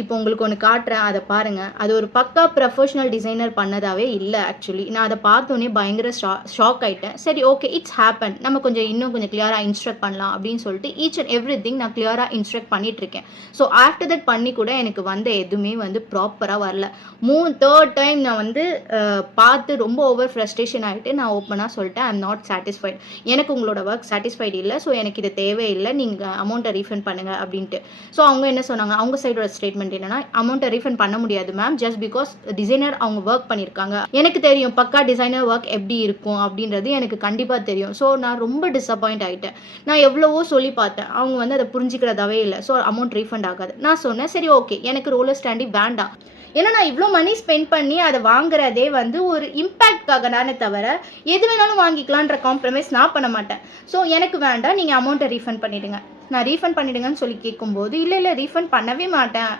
இப்போ உங்களுக்கு ஒன்று காட்டுறேன், அதை பாருங்க. அது ஒரு பக்கா ப்ரொஃபஷனல் டிசைனர் பண்ணதாவே இல்ல ஆக்சுவலி. நான் அத பார்த்தோனே பயங்கர ஷாக் ஆயிட்டேன். சரி ஓகே, இட்ஸ் ஹேப்பன். நம்ம இன்னும் கொஞ்சம் கிளியரா இன்ஸ்ட்ரக்ட் பண்ணலாம் அப்படின்னு சொல்லிட்டு ஈச் அண்ட் எவ்ரிதிங் நான் கிளியரா இன்ஸ்ட்ரக்ட் பண்ணிட்டு இருக்கேன். ஸோ ஆஃப்டர் தட் பண்ணி கூட எனக்கு எதுவுமே ப்ராப்பரா வரல. 3 டைம் நான் பார்த்து ரொம்ப ஓவர் ஃப்ரஸ்ட்ரேஷன் ஆயிட்டு நான் ஓப்பனா சொல்லிட்டேன், ஐ அம் நாட் சாட்டிஸ்ஃபைட். எனக்கு உங்களோட ஒர்க் சாட்டிஸ்ஃபைட் இல்ல. ஸோ எனக்கு இது தேவையில்ல. நீங்க அமௌண்ட்ட ரீஃபண்ட் பண்ணுங்க அப்படின்ட்டு. ஸோ அவங்க என்ன சொன்னாங்க, அவங்க சைடோட ஸ்டேட்மெண்ட் என்னன்னா, அமௌண்ட்டை ரீஃபண்ட் பண்ண முடியாது மேம், ஜஸ்ட் பிகாஸ் டிசைனர் அவங்க ஒர்க் பண்ணியிருக்காங்க. எனக்கு தெரியும் பக்கா டிசைனர் ஒர்க் எப்படி இருக்கும் அப்படின்றது எனக்கு கண்டிப்பாக தெரியும். ஸோ நான் ரொம்ப டிசப்பாயிண்ட் ஆகிட்டேன். நான் எவ்வளவோ சொல்லி பார்த்தேன், அவங்க அதை புரிஞ்சிக்கிறதாவே இல்லை. ஸோ அமௌண்ட் ரீஃபண்ட் ஆகாது. நான் சொன்னேன் சரி ஓகே, எனக்கு ரோலர் ஸ்டாண்டி வேண்டாம். ஏன்னா நான் இவ்வளோ மணி ஸ்பெண்ட் பண்ணி அதை வாங்குறதே ஒரு இம்பேக்ட்காக தானே தவிர எது வேணாலும் வாங்கிக்கலான்ற காம்ப்ரமைஸ் நான் பண்ண மாட்டேன். ஸோ எனக்கு வேண்டாம், நீங்கள் அமௌண்ட்டை ரீஃபண்ட் பண்ணிடுங்க. நான் ரீஃபண்ட் பண்ணிடுங்கன்னு சொல்லி கேட்கும்போது இல்லை ரீஃபண்ட் பண்ணவே மாட்டேன்.